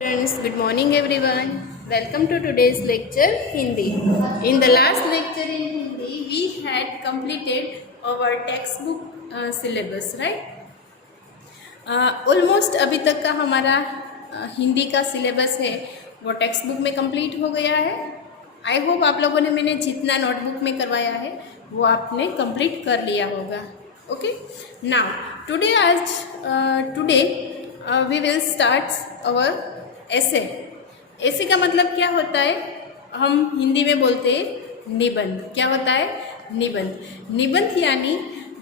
Friends, good morning everyone. Welcome to today's lecture Hindi. In the last lecture in Hindi, we had completed our textbook syllabus, right? Almost अभी तक का हमारा हिंदी का syllabus है वो text book में complete हो गया है. आई होप आप लोगों ने मैंने जितना नोटबुक में करवाया है वो आपने कंप्लीट कर लिया होगा. Okay, now today we will start our ऐसे. ऐसे का मतलब क्या होता है? हम हिंदी में बोलते हैं निबंध. क्या होता है? निबंध. निबंध यानी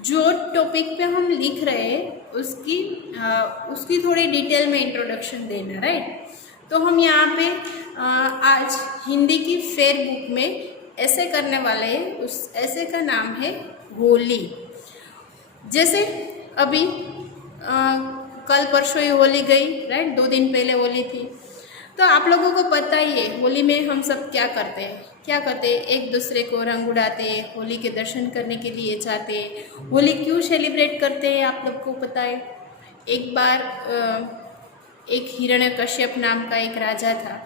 जो टॉपिक पे हम लिख रहे हैं उसकी थोड़ी डिटेल में इंट्रोडक्शन देना, राइट? तो हम यहाँ पे आज हिंदी की फेयर बुक में ऐसे करने वाले हैं. उस ऐसे का नाम है होली. जैसे अभी कल परसों ही होली गई, राइट? 2 दिन पहले होली थी. तो आप लोगों को पता ही है होली में हम सब क्या करते हैं. एक दूसरे को रंग उड़ाते हैं, होली के दर्शन करने के लिए जाते हैं. होली क्यों सेलिब्रेट करते हैं आप लोग को पता है? एक बार एक हिरण्यकश्यप नाम का एक राजा था.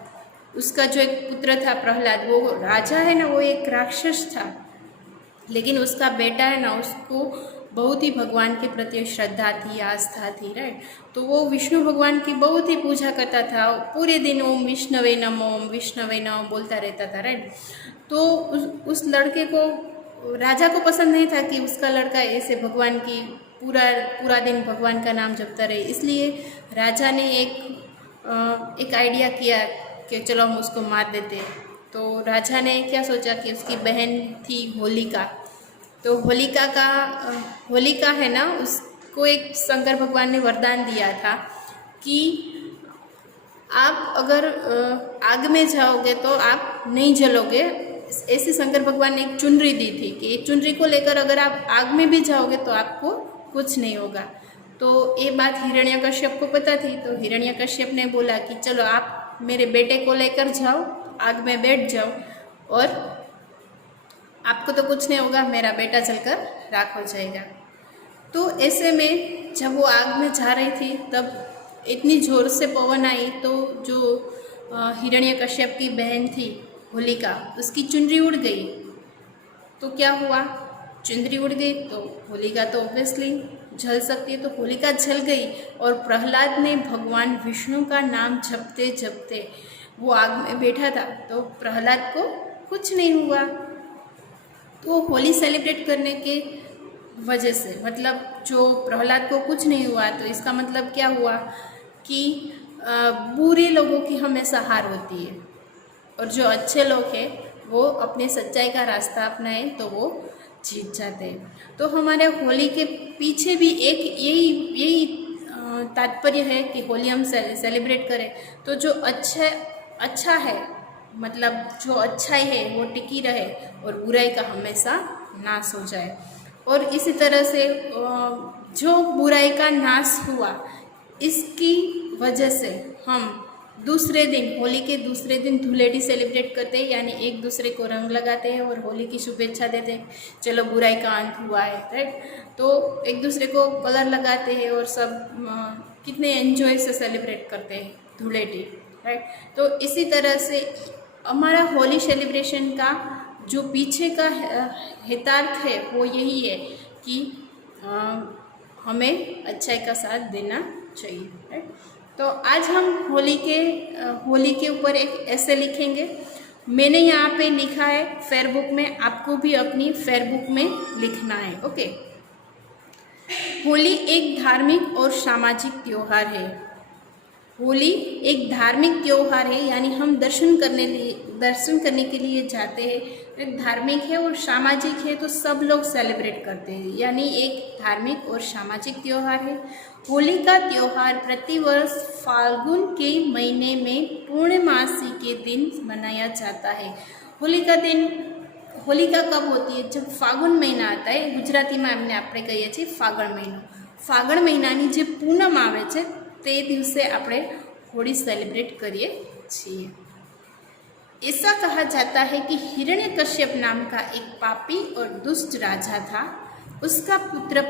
उसका जो एक पुत्र था प्रहलाद, वो राजा है ना, वो एक राक्षस था. लेकिन उसका बेटा है ना, उसको बहुत ही भगवान के प्रति श्रद्धा थी, आस्था थी, राइट? तो वो विष्णु भगवान की बहुत ही पूजा करता था. पूरे दिन ओम विष्णवे नमो बोलता रहता था, राइट? तो उस लड़के को, राजा को पसंद नहीं था कि उसका लड़का ऐसे भगवान की पूरा दिन भगवान का नाम जपता रहे. इसलिए राजा ने एक आइडिया किया कि चलो हम उसको मार देते. तो राजा ने क्या सोचा कि उसकी बहन थी होलिका. तो होलिका है ना, उसको एक शंकर भगवान ने वरदान दिया था कि आप अगर आग में जाओगे तो आप नहीं जलोगे. ऐसे शंकर भगवान ने एक चुनरी दी थी कि एक चुनरी को लेकर अगर आप आग में भी जाओगे तो आपको कुछ नहीं होगा. तो ये बात हिरण्यकश्यप को पता थी. तो हिरण्यकश्यप ने बोला कि चलो आप मेरे बेटे को लेकर जाओ, आग में बैठ जाओ और आपको तो कुछ नहीं होगा, मेरा बेटा जलकर राख हो जाएगा. तो ऐसे में जब वो आग में जा रही थी तब इतनी ज़ोर से पवन आई, तो जो हिरण्यकश्यप की बहन थी होलिका, उसकी चुनरी उड़ गई. तो क्या हुआ? चुनरी उड़ गई तो होलिका तो ऑब्वियसली जल सकती है. तो होलिका जल गई और प्रहलाद ने भगवान विष्णु का नाम जपते जपते वो आग में बैठा था. तो प्रहलाद को कुछ नहीं हुआ. तो होली सेलिब्रेट करने के वजह से, मतलब जो प्रहलाद को कुछ नहीं हुआ, तो इसका मतलब क्या हुआ कि बुरे लोगों की हमेशा हार होती है और जो अच्छे लोग हैं वो अपने सच्चाई का रास्ता अपनाएं तो वो जीत जाते हैं. तो हमारे होली के पीछे भी एक यही तात्पर्य है कि होली हम सेलिब्रेट करें. तो जो अच्छा है, मतलब जो अच्छाई है वो टिकी रहे और बुराई का हमेशा नाश हो जाए. और इसी तरह से जो बुराई का नाश हुआ, इसकी वजह से हम दूसरे दिन, होली के दूसरे दिन धुलेटी सेलिब्रेट करते हैं. यानी एक दूसरे को रंग लगाते हैं और होली की शुभेच्छा देते हैं, चलो बुराई का अंत हुआ है, राइट? तो एक दूसरे को कलर लगाते हैं और सब कितने एंजॉय से सेलिब्रेट करते हैं धुलेटी, राइट? तो इसी तरह से हमारा होली सेलिब्रेशन का जो पीछे का हितार्थ है वो यही है कि हमें अच्छाई का साथ देना चाहिए, राइट? तो आज हम होली के ऊपर एक ऐसे लिखेंगे. मैंने यहाँ पे लिखा है फेयर बुक में, आपको भी अपनी फेयर बुक में लिखना है. ओके. होली एक धार्मिक और सामाजिक त्योहार है. होली एक धार्मिक त्योहार है, यानी हम दर्शन करने के लिए जाते हैं. एक धार्मिक है और सामाजिक है, तो सब लोग सेलिब्रेट करते हैं. यानी एक धार्मिक और सामाजिक त्योहार है. होली का त्योहार प्रतिवर्ष फाल्गुन के महीने में पूर्णमासी के दिन मनाया जाता है. होलिका कब होती है? जब फागुन महीना आता है. गुजरातीમાં એમને આપણે કહીએ છીએ ફાગણ મહિનો. ફાગણ મહિનાની જે પૂનમ આવે છે તે દિવસે આપણે होली सेलिब्रेट करिए છીએ. ऐसा कहा जाता है कि हिरण्यकश्यप नाम का एक पापी और दुष्ट राजा था. उसका पुत्र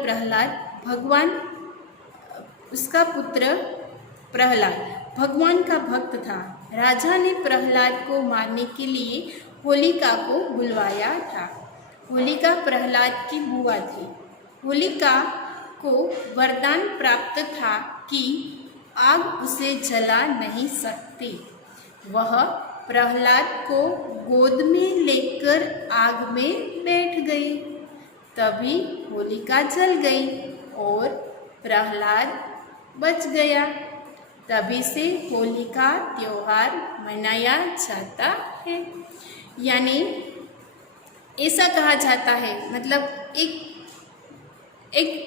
प्रहलाद भगवान का भक्त था। राजा ने प्रहलाद को मारने के लिए होलिका को बुलवाया था। होलिका प्रहलाद की बुआ थी। होलिका को वरदान प्राप्त था कि आग उसे जला नहीं सकती। वह प्रहलाद को गोद में लेकर आग में बैठ गई। तभी होलिका जल गई और प्रहलाद बच गया। तभी से होली का त्यौहार मनाया जाता है। यानी ऐसा कहा जाता है, मतलब एक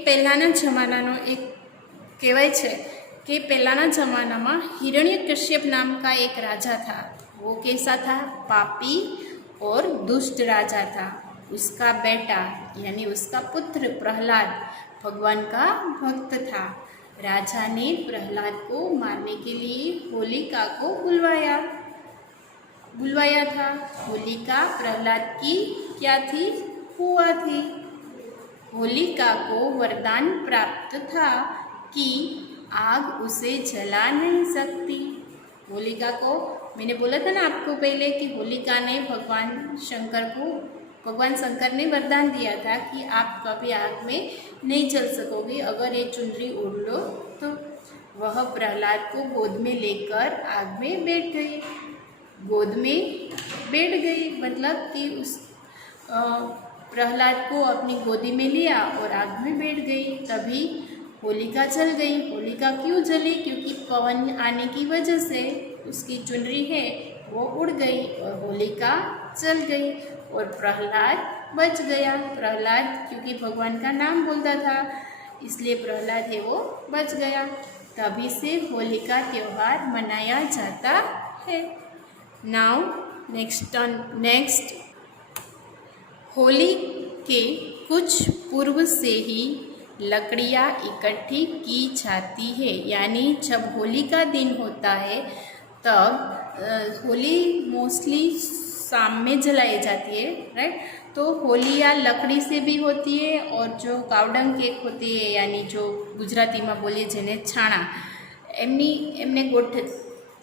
પહેલાના જમાનાનો એક કહેવાય છે कि પહેલાના જમાનામાં हिरण्यकश्यप नाम का एक राजा था। वो कैसा था? पापी और दुष्ट राजा था। उसका बेटा यानी उसका पुत्र प्रहलाद भगवान का भक्त था। राजा ने प्रहलाद को मारने के लिए होलिका को बुलवाया था। होलिका प्रहलाद की क्या थी? बुआ थी। होलिका को वरदान प्राप्त था कि आग उसे जला नहीं सकती। होलिका को मैंने बोला था ना आपको पहले कि होलिका ने भगवान शंकर ने वरदान दिया था कि आप कभी आग में नहीं जल सकोगे अगर ये चुनरी ओढ़ लो तो। वह प्रहलाद को गोद में लेकर आग में बैठ गई। गोद में बैठ गई मतलब कि उस प्रहलाद को अपनी गोदी में लिया और आग में बैठ गई। तभी होलिका जल गई। होलिका क्यों जली? क्योंकि पवन आने की वजह से उसकी चुनरी है वो उड़ गई और होलिका जल गई और प्रहलाद बच गया। प्रहलाद क्योंकि भगवान का नाम बोलता था इसलिए प्रहलाद है वो बच गया। तभी से होली का त्यौहार मनाया जाता है। नाउ नेक्स्ट होली के कुछ पूर्व से ही लकड़ियाँ इकट्ठी की जाती है। यानी जब होली का दिन होता है तब होली मोस्टली शाम में जलाई जाती है, राइट। तो होलियाँ लकड़ी से भी होती है और जो कावडंग केक होती है यानी जो गुजराती में बोलीए जेने छाणा एमने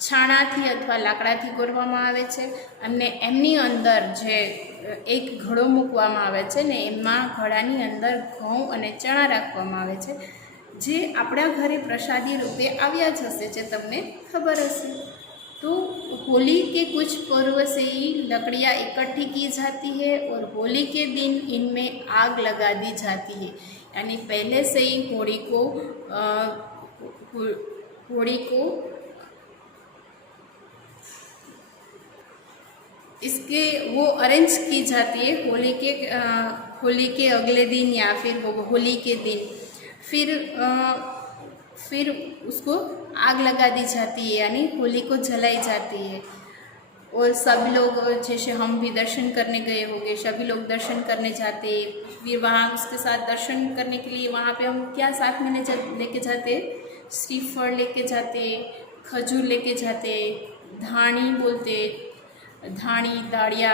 छाणाथी अथवा लाकड़ाथी गोरवामां आवे छे अने एमनी अंदर जे एक घड़ो मूकवामां आवे छे ने एमां घड़ानी अंदर घऊं अने चणा राखवामां आवे छे जे आपणा घरे प्रसादी रूपे आव्या ज हशे जे तमने खबर हशे। तो होली के कुछ पर्व से ही लकड़ियाँ इकट्ठी की जाती है और होली के दिन इनमें आग लगा दी जाती है। यानी पहले से ही होली को इसके वो अरेंज की जाती है होली के अगले दिन या फिर होली के दिन फिर उसको आग लगा दी जाती है यानी होली को जलाई जाती है। और सब लोग जैसे हम भी दर्शन करने गए होंगे, सभी लोग दर्शन करने जाते हैं। फिर वहाँ उसके साथ दर्शन करने के लिए वहाँ पे हम क्या साथ में लेके जाते हैं? श्रीफल लेके जाते, खजूर लेके जाते, धानी बोलते, धानी दाड़िया,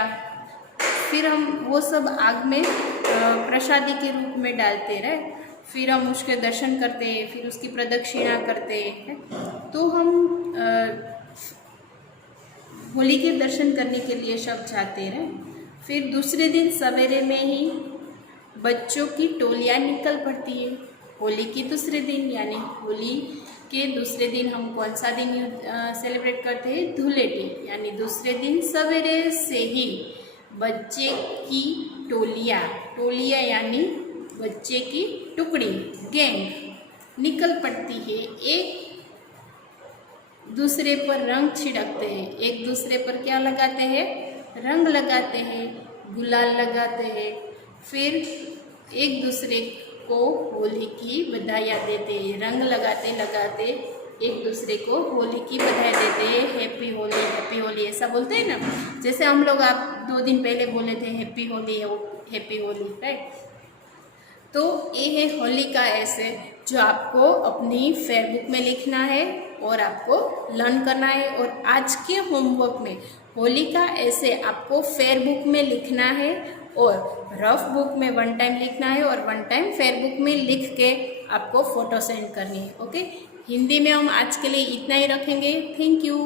फिर हम वो सब आग में प्रसादी के रूप में डालते रहे। फिर हम उसके दर्शन करते हैं, फिर उसकी प्रदक्षिणा करते हैं। तो हम होली के दर्शन करने के लिए सब जाते रहे। फिर दूसरे दिन सवेरे में ही बच्चों की टोलियाँ निकल पड़ती है। होली के दूसरे दिन यानी होली के दूसरे दिन हम कौन सा दिन सेलिब्रेट करते हैं? धुलेटी। यानी दूसरे दिन सवेरे से ही बच्चे की टोलियाँ यानी बच्चे की टुकड़ी गैंग निकल पड़ती है। एक दूसरे पर रंग छिड़कते हैं, एक दूसरे पर क्या लगाते हैं? रंग लगाते हैं, गुलाल लगाते हैं। फिर एक दूसरे को होली की बधाइयाँ देते हैं। रंग लगाते लगाते एक दूसरे को होली की बधाई देते हैं। हैप्पी होली ऐसा बोलते हैं ना, जैसे हम लोग आप 2 दिन पहले बोले थे हैप्पी होली, राइट। तो ये है होली का ऐसे जो आपको अपनी फेयरबुक में लिखना है और आपको लर्न करना है। और आज के होमवर्क में होली का ऐसे आपको फेयरबुक में लिखना है और रफ बुक में 1 टाइम लिखना है और 1 टाइम फेयरबुक में लिख के आपको फ़ोटो सेंड करनी है। ओके, हिंदी में हम आज के लिए इतना ही रखेंगे। Thank you.